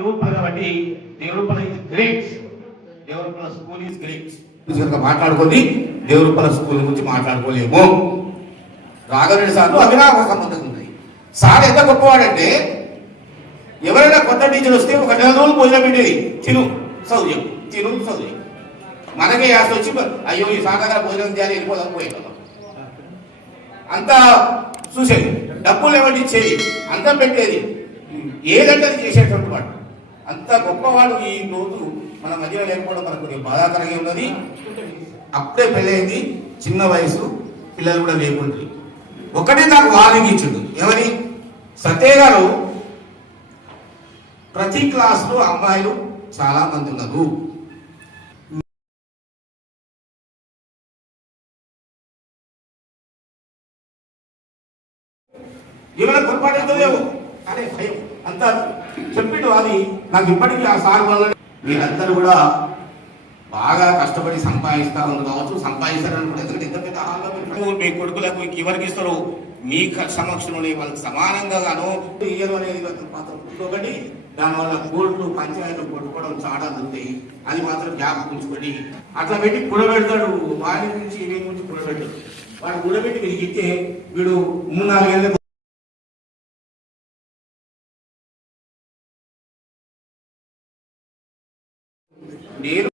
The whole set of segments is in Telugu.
దేవుడుపల కాబట్టి Devudupala is great, Devudupala school is great. మాట్లాడుకొని దేవుడుపల స్కూల్ గురించి మాట్లాడుకోలేము. రాఘవేంద్ర సార్లు అవినాభ సంబంధం ఉంది. సార్ ఎంత గొప్పవాడంటే ఎవరైనా కొత్త టీచర్ వస్తే ఒక 4 రోజులు భోజనం పెట్టేది, తిను సౌర్యం, తిను సౌర్యం. మనకే యాస వచ్చి అయ్యో ఈ సార్ దగ్గర భోజనం చేయాలి వెళ్ళిపోదాం పోయేదాం అంతా చూసేది. డబ్బులు ఏమంటే ఇచ్చేది, అంతా పెట్టేది, ఏదంటే చేసేటువంటి వాడు. అంత గొప్పవాడు ఈ రోజు మన మధ్యలో లేకపోవడం మనకు కొద్దిగా బాధాకరంగా ఉన్నది. అప్పుడే పెళ్ళైంది, చిన్న వయసు, పిల్లలు కూడా లేకుండా. ఒకటే నాకు వార్నింగ్ ఇచ్చిండు. ఏమని? సత్య గారు ప్రతి క్లాసులో అమ్మాయిలు చాలా మంది ఉన్నారు, ఏమైనా పొరపాటు లేవు అనే భయం అంతా చెప్పిండు. అది నాకు ఇప్పటికీ ఆ సార్ వల్ల మీరందరూ కూడా బాగా కష్టపడి సంపాదిస్తా ఉంది కావచ్చు, సంపాదిస్తారని కూడా. ఎందుకంటే ఎంత పెద్ద హాల్లో మీ కొడుకులకు ఎవరికి ఇస్తారు, మీ సమక్షంలోనే వాళ్ళకి సమానంగా గాను ఇయ్యరు అనేది మాత్రం ఒకటి. దానివల్ల కోర్టు పంచాయతీలు కొట్టుకోవడం చాలా ఉంది, అది మాత్రం జ్ఞాపకం ఉంచుకొని అట్లా పెట్టి కూడబెడతాడు. వాడి నుంచి వీడి నుంచి కూడబెట్టాడు. వాడు కూడబెట్టి వీడికి ఇస్తే వీడు 3-4 ఏళ్ళ నేను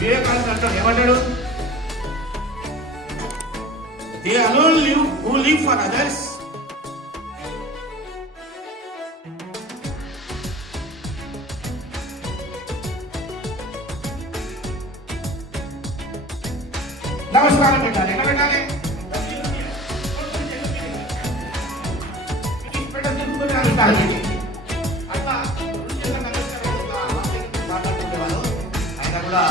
వివేకానంద ఏమంటాడు? They alone live who live for others. నమస్కారం పెట్టాలి. ఎక్కడ పెట్టాలి? అట్లా మాట్లాడుకునే వాళ్ళు ఆయన కూడా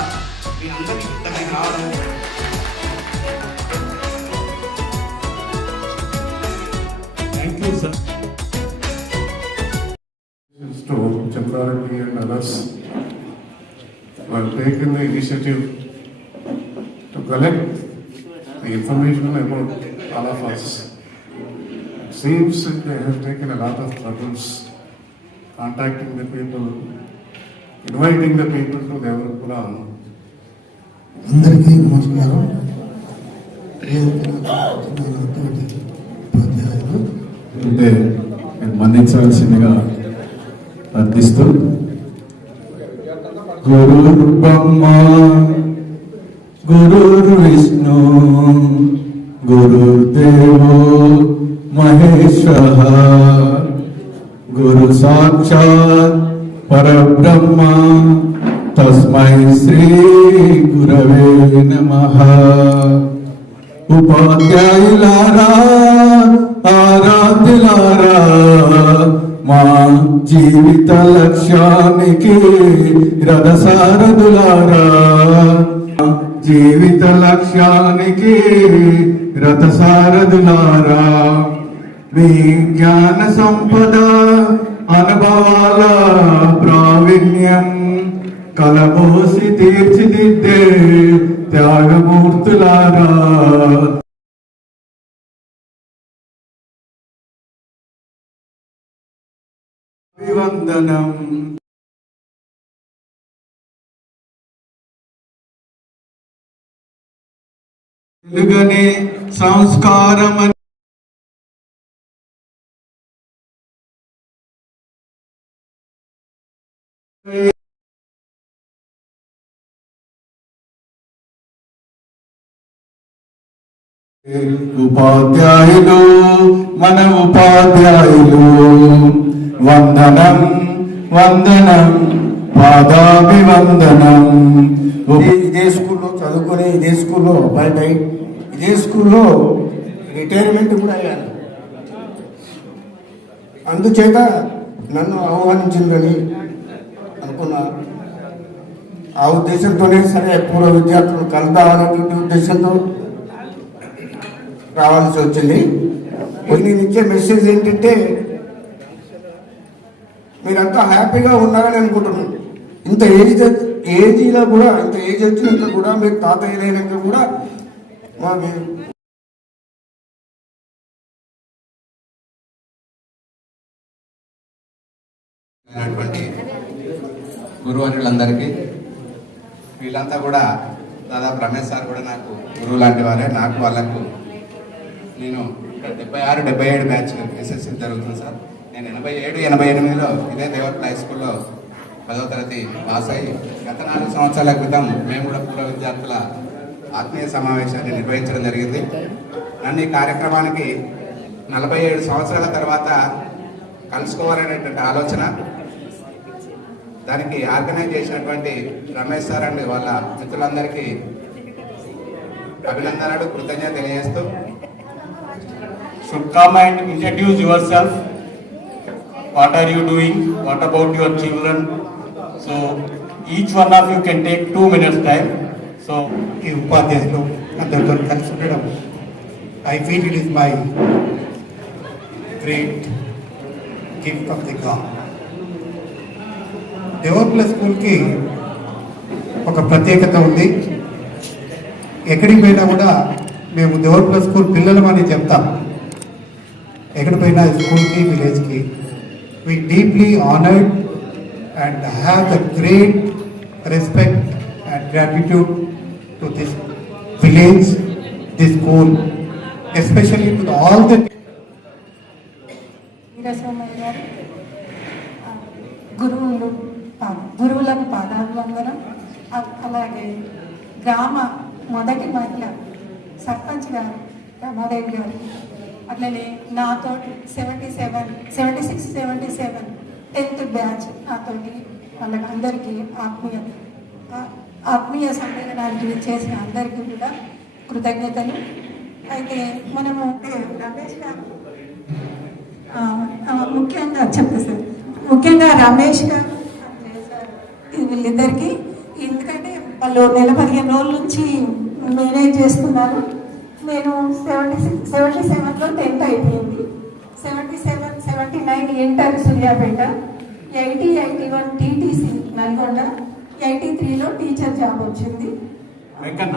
మీ అందరికీ దగ్గరికి రావడం. Thank you, sir. To Chandrareddy and others who have taken the initiative to collect the information about all of us. It seems that they have taken a lot of troubles contacting the people, inviting the people to their program. అందరికీ నమస్కారం. అంటే మన్నించవలసిందిగా అర్థిస్తూ గురు బ్రహ్మ గురు విష్ణు గురుదేవో మహేశ్వర గురు సాక్షాత్ పరబ్రహ్మ తస్మై శ్రీ గురవే నమః. ఉపాధ్యాయులారా, ఆరాధ్యులారా, మా జీవిత లక్ష్యానికి రథసారథులారా, జీవిత లక్ష్యానికి రథసారథులారా, మీ జ్ఞాన సంపద అనుభవాల ప్రావీణ్యం కలబోసి తీర్చిదిద్దే త్యాగమూర్తులారా. అభివందనం. తెలుగనే సంస్కారం ఉపాధ్యాయులు, మన ఉపాధ్యాయులు వందనం వందనం పాదాభివందనం. ఇదే స్కూల్లో చదువుకొని ఇదే స్కూల్లో అపాయింట్ అయ్యి ఇదే స్కూల్లో రిటైర్మెంట్ కూడా అయ్యాను. అందుచేత నన్ను ఆహ్వానించిందని అనుకున్నా. ఆ ఉద్దేశంతోనే సరే పూర్వ విద్యార్థులు కలుద్దామనేటువంటి ఉద్దేశంతో రావాల్సి వచ్చింది. నేను ఇచ్చే మెసేజ్ ఏంటంటే మీరంతా హ్యాపీగా ఉన్నారని అనుకుంటున్నాను. ఇంత ఏజీలో కూడా, ఇంత ఏజ్ వచ్చినాక కూడా, మీరు తాతయ్యలైనాక కూడా మా గురువర్యులందరికీ, వీళ్ళంతా కూడా దాదాపు రమేష్ సార్ కూడా నాకు గురువు లాంటి వారే. నాకు వాళ్ళకు నేను 76, 77 బ్యాచ్ ఎస్ఎస్సి జరుగుతుంది సార్. నేను 87, 88లో ఇదే దేవరపల్లి హై స్కూల్లో 10వ తరగతి పాస్ అయ్యి గత 4 సంవత్సరాల క్రితం మేము కూడా పూర్వ విద్యార్థుల ఆత్మీయ సమావేశాన్ని నిర్వహించడం జరిగింది. నన్ను ఈ కార్యక్రమానికి 47 సంవత్సరాల తర్వాత కలుసుకోవాలనేటువంటి ఆలోచన, దానికి ఆర్గనైజ్ చేసినటువంటి రమేష్ సార్ అండ్ వాళ్ళ మిత్రులందరికీ అభినందనలు, కృతజ్ఞత తెలియజేస్తూ should come and introduce yourself. What are you doing? What about your children? So each one of you can take 2 minutes time. So ఈ ఉపాధ్యాయులు అందరితో కలిసి ఉండడం, I feel it is my great gift of the God. Devarapalli స్కూల్కి ఒక ప్రత్యేకత ఉంది. ఎక్కడికి పోయినా కూడా మేము దేవరపల్లి స్కూల్ పిల్లలమని చెప్తాం. ఎక్కడికి పోయినా స్కూల్కి, విలేజ్కి, we deeply honored and have the great respect and gratitude to this village, this school, especially to all the Veeraswamayya గారు గురువులకు పాదాభివందనం. అలాగే గ్రామ మొదటి మహిళ సర్పంచ్ గారు రమాదేవి గారు, అట్లనే నాతోటి 76, 77 10th బ్యాచ్ నాతోటి వాళ్ళకి అందరికీ ఆత్మీయ సమ్మేళనానికి చేసిన అందరికీ కూడా కృతజ్ఞతలు. అయితే మనము రమేష్ గారు ముఖ్యంగా రమేష్ గారు వీళ్ళిద్దరికీ, ఎందుకంటే వాళ్ళు 15 రోజుల నుంచి మేనేజ్ చేస్తున్నారు. నేను 77లో 10th అయిపోయింది, 77, 79 ఇంటర్ సూర్యాపేట, 80, 81 టీటీసీ నల్గొండ, 83లో టీచర్ జాబ్ వచ్చింది. వెంకన్న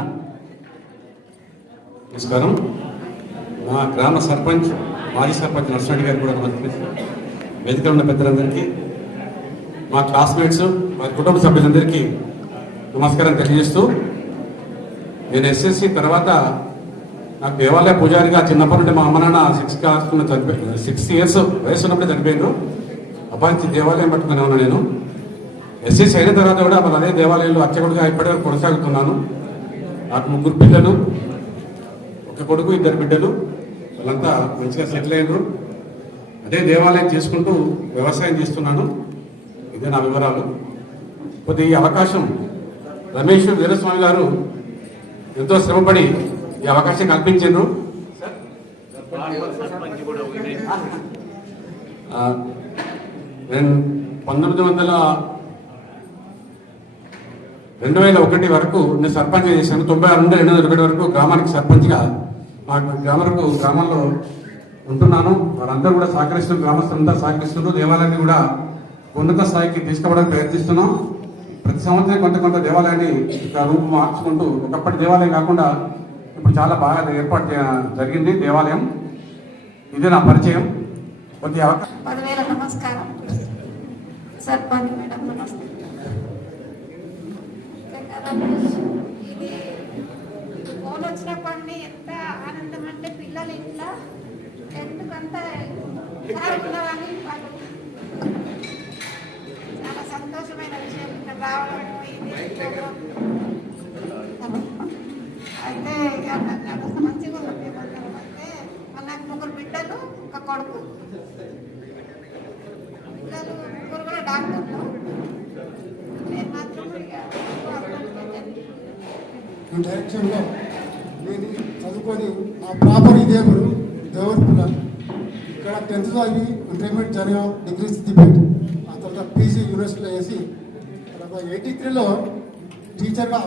నమస్కారం. మా గ్రామ సర్పంచ్, మాజీ సర్పంచ్ నర్సరెడ్డి గారు కూడా వేదికలో ఉన్న పెద్దలందరికీ, మా క్లాస్మేట్స్, మా కుటుంబ సభ్యులందరికీ నమస్కారం తెలియజేస్తూ, నేను ఎస్ఎస్సి తర్వాత నాకు దేవాలయ పూజారిగా చిన్నప్పటి నుండి మా అమ్మ నాన్న 6 years వయసు ఉన్నప్పుడే చనిపోయారు. అప్పటి దేవాలయం పట్టుకునే ఉన్నా. నేను ఎస్ఎస్సి అయిన తర్వాత కూడా మళ్ళీ అదే దేవాలయంలో అర్చకుడిగా ఇప్పటివరకు కొనసాగుతున్నాను. నాకు 3 పిల్లలు, 1 కొడుకు, 2 బిడ్డలు. వాళ్ళంతా మంచిగా సెటిల్ అయ్యారు. అదే దేవాలయం చేసుకుంటూ వ్యవసాయం చేస్తున్నాను. ఇదే నా వివరాలు. కొద్ది ఈ అవకాశం రమేష్ వీరస్వామి గారు ఎంతో శ్రమపడి ఈ అవకాశం కల్పించారు. నేను 2001 వరకు నేను సర్పంచ్ చేశాను. 96 నుండి 2001 వరకు గ్రామానికి సర్పంచ్గా మా గ్రామంలో ఉంటున్నాను. వారందరూ కూడా సహకరిస్తున్నారు, గ్రామస్తులంతా సహకరిస్తున్నారు. దేవాలయాన్ని కూడా ఉన్నత స్థాయికి తీసుకుపోవడానికి ప్రయత్నిస్తున్నాం. ప్రతి సంవత్సరం కొంత దేవాలయాన్ని రూపు మార్చుకుంటూ, ఒకప్పటి దేవాలయం కాకుండా ఇప్పుడు చాలా బాగా ఏర్పాటు జరిగింది దేవాలయం. ఇదే నా పరిచయం. కొద్ది పదివేల నమస్కారం. సర్పంచ్ మేడం నమస్తే. ఇది ఫోన్ వచ్చినప్పటి ఎంత ఆనందం అంటే పిల్లలు ఇంట్లో ఎందుకంతా ఉన్నవాళ్ళని చాలా సంతోషమైన విషయం ఇక్కడ రావడం. అయితే మంచిగా ఉంది. అంటే నాకు 3 బిడ్డలు, 1 కొడుకు. పిల్లలు 3 కూడా డాక్టర్లు. నేను మాత్రం ఈ డైరెక్షన్లో నేను చదువుకొని నా ప్రాపర్ ఇదే ఊరు దేవరపల్లి. ఇక్కడ 10th చదివి ఇంటర్మీడియట్ జరిగా డిగ్రీ సిద్దిపేట, ఆ తర్వాత పీజీ యూనివర్సిటీలో వేసి తర్వాత 83లో టీచర్గా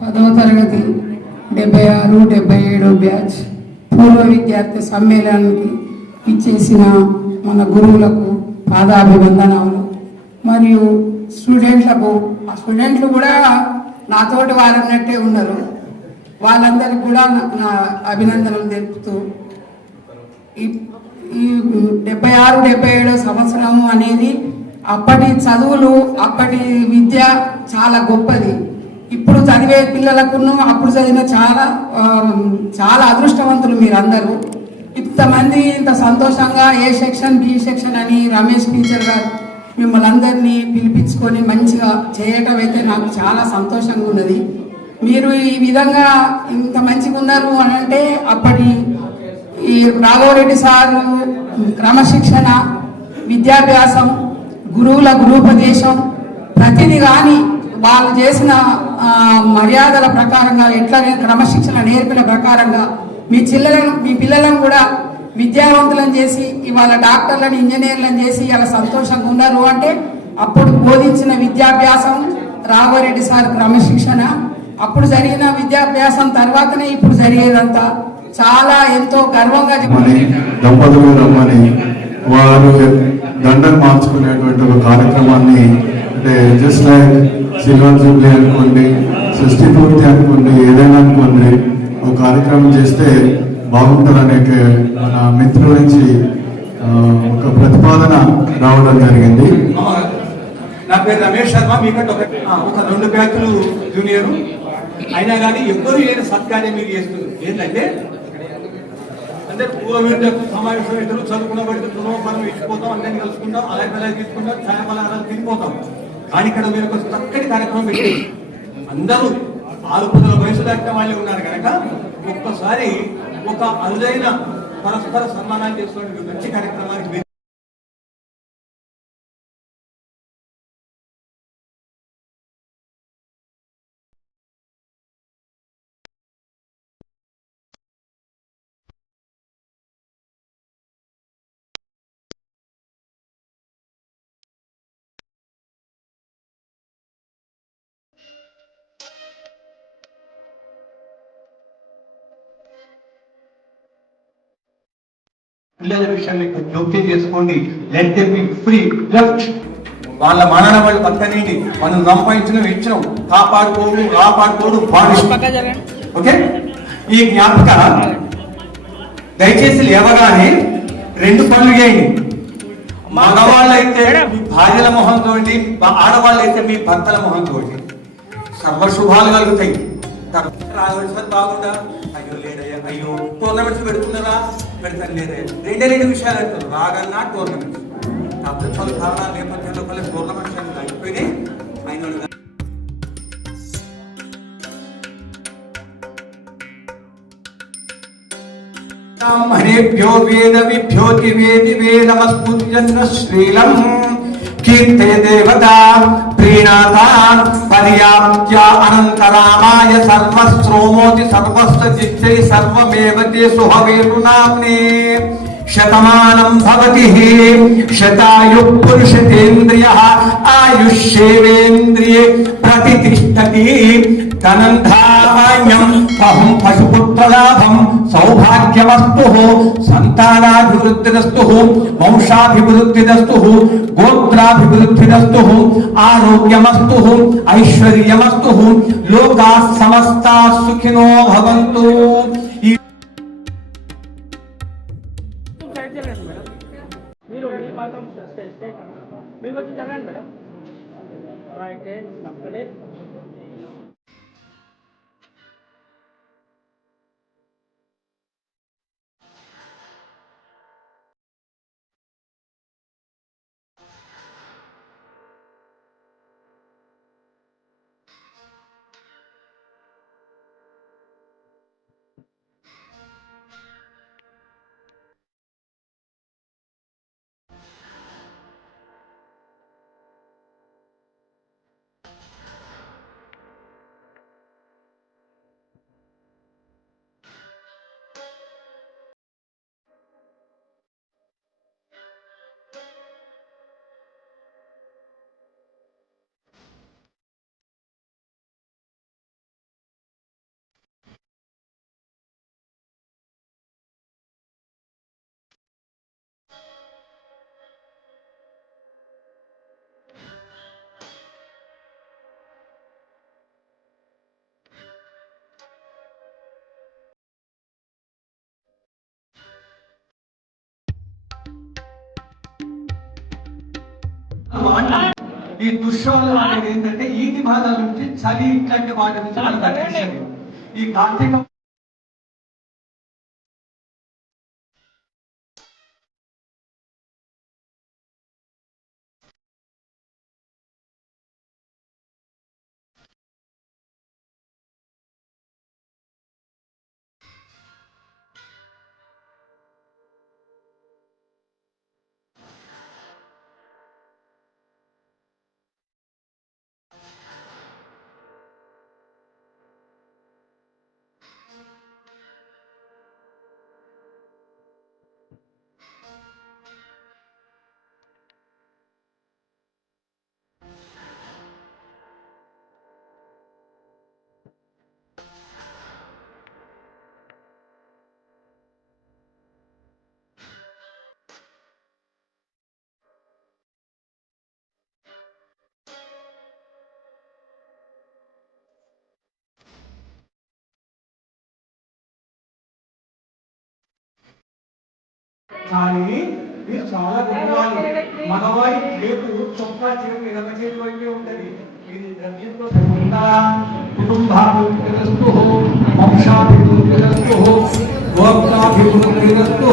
10వ తరగతి 76, 77 బ్యాచ్ పూర్వ విద్యార్థి సమ్మేళనానికి ఇచ్చేసిన మన గురువులకు పాదాభివందనాలు. మరియు స్టూడెంట్లకు, ఆ స్టూడెంట్లు కూడా నాతోటి వారన్నట్టే ఉన్నారు, వాళ్ళందరికీ కూడా నా అభినందనలు తెలుపుతూ ఈ 76, 77 సంవత్సరం అనేది అప్పటి చదువులు, అప్పటి విద్య చాలా గొప్పది. ఇప్పుడు చదివే పిల్లలకును అప్పుడు చదివిన చాలా అదృష్టవంతులు మీరందరూ. ఇంతమంది ఇంత సంతోషంగా ఏ సెక్షన్ బి సెక్షన్ అని రమేష్ టీచర్ గారు మిమ్మల్ని అందరినీ పిలిపించుకొని మంచిగా చేయటం అయితే నాకు చాలా సంతోషంగా ఉన్నది. మీరు ఈ విధంగా ఇంత మంచిగా ఉన్నారు అని అంటే అప్పటి ఈ రాఘవరెడ్డి సార్ క్రమశిక్షణ, విద్యాభ్యాసం, గురువుల గురూపదేశం ప్రతిదీ కానీ వాళ్ళు చేసిన మర్యాదల ప్రకారంగా ఎట్లా క్రమశిక్షణ నేర్పిన ప్రకారంగా మీ పిల్లలను కూడా విద్యావంతులను చేసి ఇవాళ డాక్టర్లను, ఇంజనీర్లను చేసి ఇలా సంతోషంగా ఉన్నారు అంటే అప్పుడు బోధించిన విద్యాభ్యాసం, రాఘవరెడ్డి సార్ క్రమశిక్షణ, అప్పుడు జరిగిన విద్యాభ్యాసం తర్వాతనే ఇప్పుడు జరిగేదంతా చాలా ఎంతో గర్వంగా దంపతులు రమ్మని వారు దండం మార్చుకునేటువంటి ఒక కార్యక్రమాన్ని, అంటే జస్ట్ లైక్ సిల్వర్ జూబ్లీ అనుకోండి, షష్ఠి పూర్తి అనుకోండి, ఏదైనా అనుకోండి, ఒక కార్యక్రమం చేస్తే బాగుంటుందనే మన మిత్రుల నుంచి ఒక ప్రతిపాదన రావడం జరిగింది. నా పేరు రమేష్ శర్మ. మీకంటే ఒక 2 బ్యాచ్లు జూనియర్ అయినా కానీ ఎవ్వరు లేని సత్కార్యం మీరు చేస్తున్నారు. ఏంటంటే అంటే పూర్వ విద్యార్థులు సమావేశం ఇద్దరు చదువుకున్న బట్టి మనం ఇచ్చిపోతాం, అందరినీ కలుసుకుంటాం, అలాగే తీసుకుంటాం, ఛాయ పలహారాలు తినిపోతాం. కానీ ఇక్కడ మీరు ఒక చక్కటి కార్యక్రమం పెట్టి అందరూ 6 వయసు దాటిన వాళ్ళే ఉన్నారు కనుక ఒక్కసారి ఒక అరుదైన పరస్పర సన్మానాలు చేసుకునే మంచి కార్యక్రమానికి పిల్లల విషయాన్ని జోక్యం చేసుకోండి. Let them be free left. వాళ్ళ మానవ వాళ్ళు పక్కనేంటి, మనం సంపాదించిన ఇచ్చినాం, కాపాడుకోడు ఓకే. ఈ జ్ఞాపక దయచేసి లేవగానే 2 పనులు చేయండి. మగవాళ్ళు అయితే మీ భార్యల మొహం చూడండి, ఆడవాళ్ళు అయితే మీ భర్తల మొహం చూడండి. సర్వశుభాలు కలుగుతాయి. రాఘవేశ్వర్ బాగుండా, అయ్యో లేదయ్యా, అయ్యో టోర్నమెంట్స్ పెడుతున్నారా, పెడతాను లేదయ్యా. 2 విషయాలు అంటారు, రాగన్నా టోర్నమెంట్స్. కాకపోతే పలు కారణాల నేపథ్యంలో టోర్నమెంట్స్ అనేది అయిపోయినాయి. ఆయన హరేభ్యో వేద విభ్యోతి వేది వేదమస్పుజన్న శ్రీలం కీర్తే దేవత ప్రీణాత పర్యాప్త్య అనంతరామాయ సర్వశ్రోమోతి సర్వస్వ చిత్తై సర్వమేవ తే సుహవేరు నామ్నే శతమానం భవతి శతాయు పురుషతేంద్రియః ఆయుష్యేవేంద్రియే ప్రతితిష్టతి ధనంధాన్యం బహుం పశుపుత్రలాభం సౌభాగ్యమస్తు సంతానాభివృద్ధిరస్తు వంశాభివృద్ధిరస్తు గోత్రాభివృద్ధిరస్తు ఆరోగ్యమస్తు ఐశ్వర్యమస్తు లోకా సమస్తా సుఖినో భవంతు. మీరు మీ మాత్రం మీకు వచ్చి చదవండి మేడం. అయితే అక్కడే ఈ దుశ్శోధన అనేది ఏంటంటే ఈతి బాధల నుంచి చలి ఇట్లాంటి వాటి నుంచి మనం తగ్గించాలి. ఈ కార్తీక కానీ మీరు చాలా గొప్పవాళ్ళు. మగవాడి రేపు చొక్కా చేతి ఎడమ చేతి వైపే ఉంటది. ఇది ద్రవ్యంతో కుటుంబాభివృద్ధిరస్తు, వంశాభివృద్ధిరస్తు, గోత్రాభివృద్ధిరస్తు,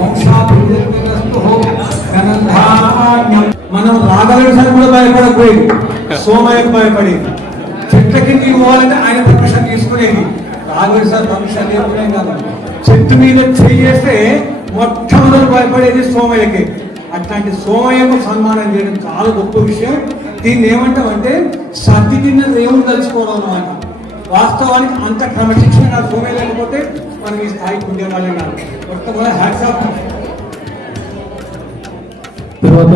వంశాభివృద్ధిరస్తు, ధనధాన్యం. మనం రాఘవేశ్వర కూడా భయపడకపోయేది, సోమయ్యకు భయపడేది. చెట్ల కిందికి పోవాలంటే ఆయన పర్మిషన్ తీసుకునేది. రాఘవేశ్వర పర్మిషన్ లేకునే కాదు, చెట్టు మీద చేస్తే మొట్టమొదటి భయపడేది సోమయ్యకి. అట్లాంటి సోమయ్యకు సన్మానం చేయడం చాలా గొప్ప విషయం. దీన్ని ఏమంటామంటే సర్ది తిన్న దేవుడు తెలుసుకోవడం అన్నమాట. వాస్తవానికి అంత క్రమశిక్షణ సోమయ్య లేకపోతే మనం ఈ స్థాయికి ఉండేవాళ్ళే కాదు. మొట్టమొదటి హ్యాట్స్ ఆఫ్. తర్వాత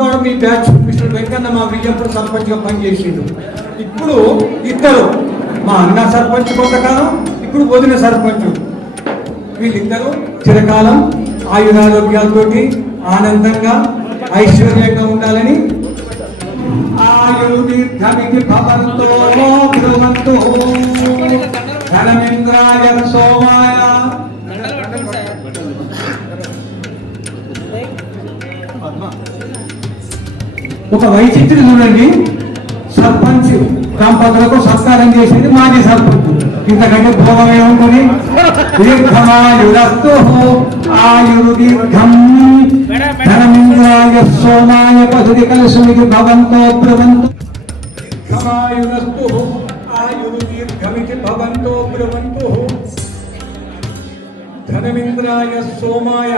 వాడు మీ బ్యాచ్ మిస్టర్ వెంకన్న మా విజయపురం సర్పంచ్ గా పనిచేసిండు. ఇప్పుడు ఇద్దరు, మా అన్న సర్పంచ్ కొంతకాలం, ఇప్పుడు వదిన సర్పంచ్. వీళ్ళిద్దరూ చిరకాలం ఆయురారోగ్యాలతోటి ఆనందంగా ఐశ్వర్యంగా ఉండాలని ఆయుర్దీర్ఘమితి భవంతో భ్రువంతు ధనమింద్రాయ సోమాయ. ఒక వైచిత్రి చూడండి, సర్పంచ్ దంపతులకు సత్కారం చేసింది మాజీ సర్పంచ్. ఇంతకంటే భోగం ఏముంటుంది? దీర్ఘమాయురస్తు ఆయుర్దీర్ఘం ధనమింద్రాయ సోమాయ పధురి కలసుమికి భవంతో బ్రువంతు. దీర్ఘమాయురస్తు ఆయుర్దీర్ఘమితి భవంతో బ్రువంతు ధనమింద్రాయ సోమాయ.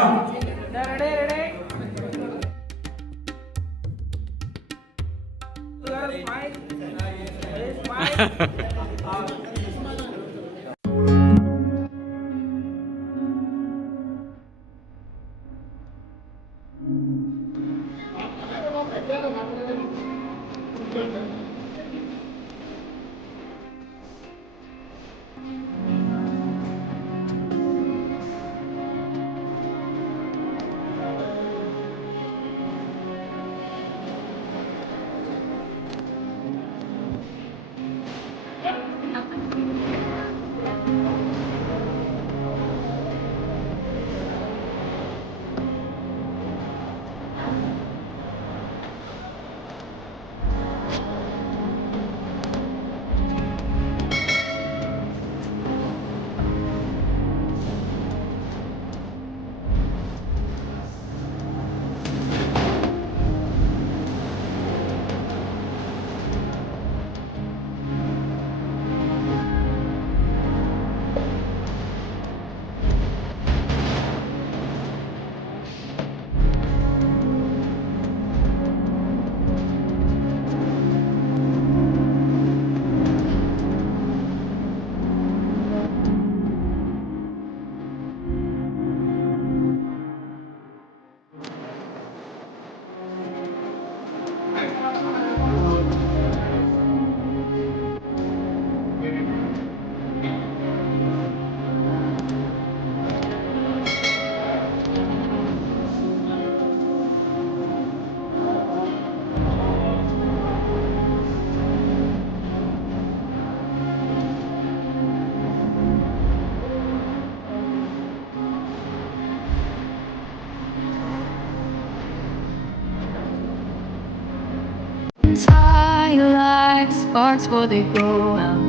entire life sparks before they go out.